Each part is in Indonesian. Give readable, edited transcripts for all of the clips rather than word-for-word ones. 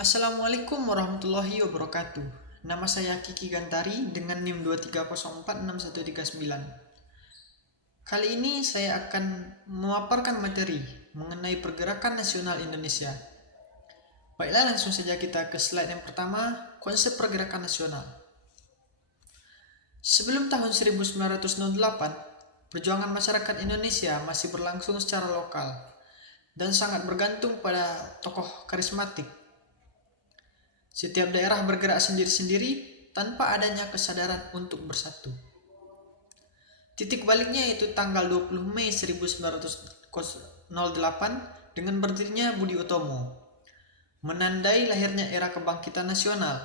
Assalamualaikum warahmatullahi wabarakatuh. Nama saya Kiki Gantari dengan NIM 230466139. Kali ini saya akan memaparkan materi mengenai pergerakan nasional Indonesia. Baiklah, langsung saja kita ke slide yang pertama, konsep pergerakan nasional. Sebelum tahun 1908, perjuangan masyarakat Indonesia masih berlangsung secara lokal dan sangat bergantung pada tokoh karismatik. Setiap daerah bergerak sendiri-sendiri tanpa adanya kesadaran untuk bersatu. Titik baliknya yaitu tanggal 20 Mei 1908 dengan berdirinya Budi Utomo, menandai lahirnya era kebangkitan nasional.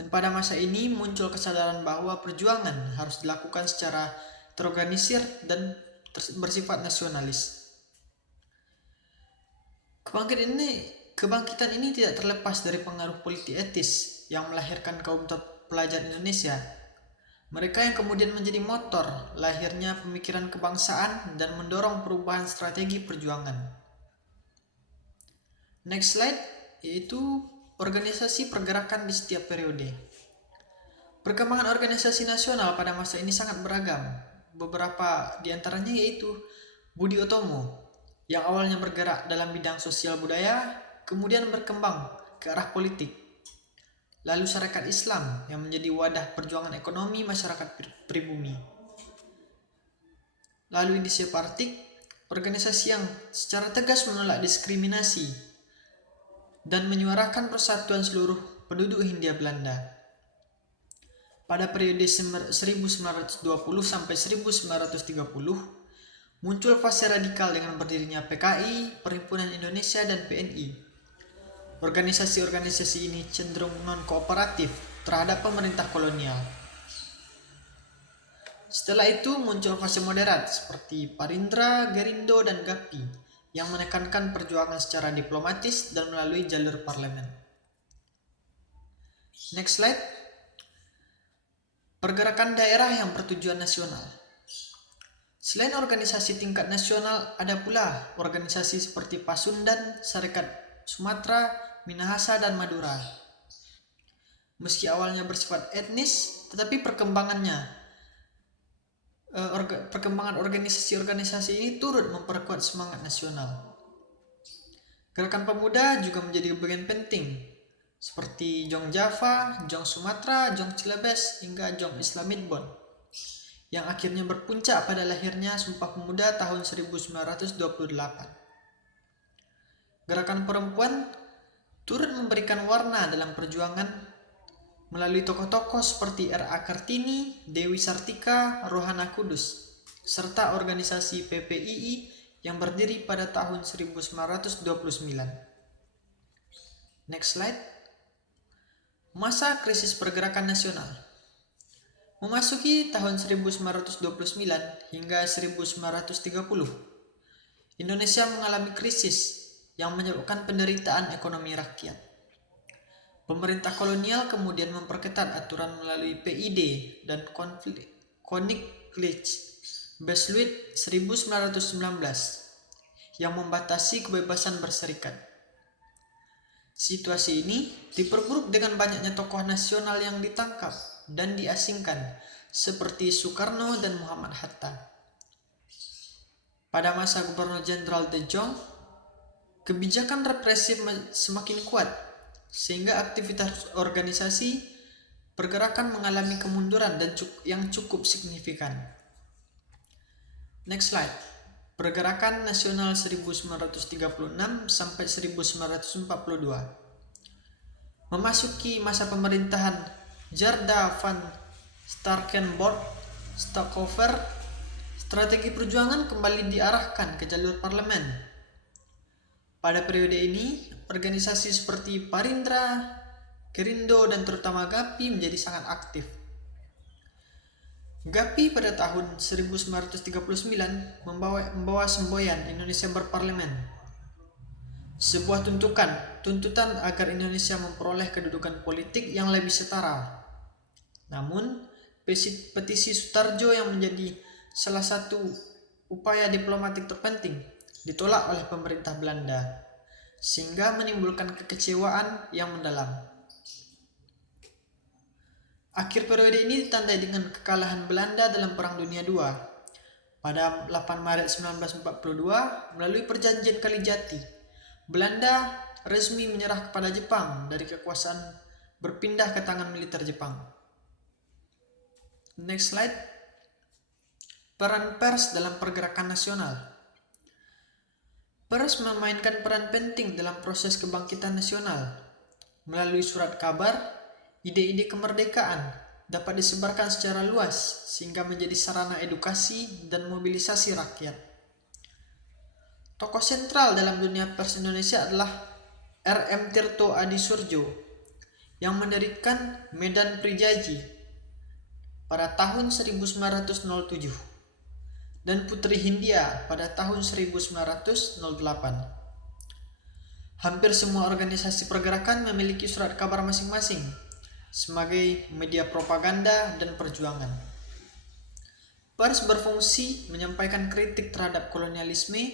Dan pada masa ini muncul kesadaran bahwa perjuangan harus dilakukan secara terorganisir dan bersifat nasionalis. Kebangkitan ini tidak terlepas dari pengaruh politik etis yang melahirkan kaum pelajar Indonesia. Mereka yang kemudian menjadi motor lahirnya pemikiran kebangsaan dan mendorong perubahan strategi perjuangan. Next slide, yaitu organisasi pergerakan di setiap periode. Perkembangan organisasi nasional pada masa ini sangat beragam. Beberapa di antaranya yaitu Budi Utomo, yang awalnya bergerak dalam bidang sosial budaya, kemudian berkembang ke arah politik. Lalu Syarikat Islam yang menjadi wadah perjuangan ekonomi masyarakat pribumi. Lalu Indonesia Partik, organisasi yang secara tegas menolak diskriminasi dan menyuarakan persatuan seluruh penduduk Hindia Belanda. Pada periode 1920 sampai 1930, muncul fase radikal dengan berdirinya PKI, Perhimpunan Indonesia, dan PNI. Organisasi-organisasi ini cenderung non-kooperatif terhadap pemerintah kolonial. Setelah itu muncul fase moderat seperti Parindra, Gerindo, dan GAPI yang menekankan perjuangan secara diplomatis dan melalui jalur parlemen. Next slide. Pergerakan daerah yang bertujuan nasional. Selain organisasi tingkat nasional, ada pula organisasi seperti Pasundan, Serikat Sumatera, Minahasa, dan Madura. Meski awalnya bersifat etnis, tetapi perkembangan organisasi-organisasi ini turut memperkuat semangat nasional. Gerakan pemuda juga menjadi bagian penting, seperti Jong Java, Jong Sumatera, Jong Cilebes, hingga Jong Islamidbon, yang akhirnya berpuncak pada lahirnya Sumpah Pemuda tahun 1928. Gerakan perempuan turut memberikan warna dalam perjuangan melalui tokoh-tokoh seperti R.A. Kartini, Dewi Sartika, Rohana Kudus, serta organisasi PPII yang berdiri pada tahun 1929. Next slide. Masa krisis pergerakan nasional. Memasuki tahun 1929 hingga 1930, Indonesia mengalami krisis yang menyebabkan penderitaan ekonomi rakyat. Pemerintah kolonial kemudian memperketat aturan melalui PID dan Koninklijke Besluit 1919 yang membatasi kebebasan berserikat. Situasi ini diperburuk dengan banyaknya tokoh nasional yang ditangkap dan diasingkan seperti Soekarno dan Muhammad Hatta. Pada masa Gubernur Jenderal De Jong, kebijakan represif semakin kuat sehingga aktivitas organisasi pergerakan mengalami kemunduran yang cukup signifikan. Next slide. Pergerakan nasional 1936 sampai 1942. Memasuki masa pemerintahan Djardja van Starkenborgh-Stokhoven, strategi perjuangan kembali diarahkan ke jalur parlemen. Pada periode ini, organisasi seperti Parindra, Gerindo, dan terutama GAPI menjadi sangat aktif. GAPI pada tahun 1939 membawa semboyan Indonesia berparlemen, sebuah tuntutan agar Indonesia memperoleh kedudukan politik yang lebih setara. Namun, petisi Sutarjo yang menjadi salah satu upaya diplomatik terpenting ditolak oleh pemerintah Belanda, sehingga menimbulkan kekecewaan yang mendalam. Akhir periode ini ditandai dengan kekalahan Belanda dalam Perang Dunia II pada 8 Maret 1942 melalui Perjanjian Kalijati. Belanda resmi menyerah kepada Jepang dari kekuasaan berpindah ke tangan militer Jepang. Next slide. Peran pers dalam pergerakan nasional. Pers memainkan peran penting dalam proses kebangkitan nasional. Melalui surat kabar, ide-ide kemerdekaan dapat disebarkan secara luas sehingga menjadi sarana edukasi dan mobilisasi rakyat. Tokoh sentral dalam dunia pers Indonesia adalah R.M. Tirto Adi Surjo yang mendirikan Medan Prijaji pada tahun 1907 dan Putri Hindia pada tahun 1908. Hampir semua organisasi pergerakan memiliki surat kabar masing-masing sebagai media propaganda dan perjuangan. Pers berfungsi menyampaikan kritik terhadap kolonialisme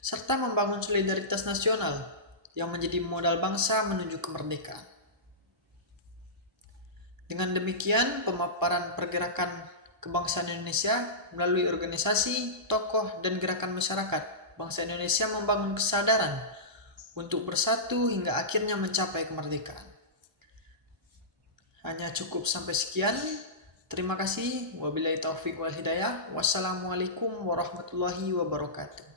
serta membangun solidaritas nasional yang menjadi modal bangsa menuju kemerdekaan. Dengan demikian, pemaparan pergerakan kebangsaan Indonesia melalui organisasi, tokoh, dan gerakan masyarakat bangsa Indonesia membangun kesadaran untuk bersatu hingga akhirnya mencapai kemerdekaan. Hanya cukup sampai sekian. Terima kasih. Wabillahi taufiq wal hidayah. Wassalamualaikum warahmatullahi wabarakatuh.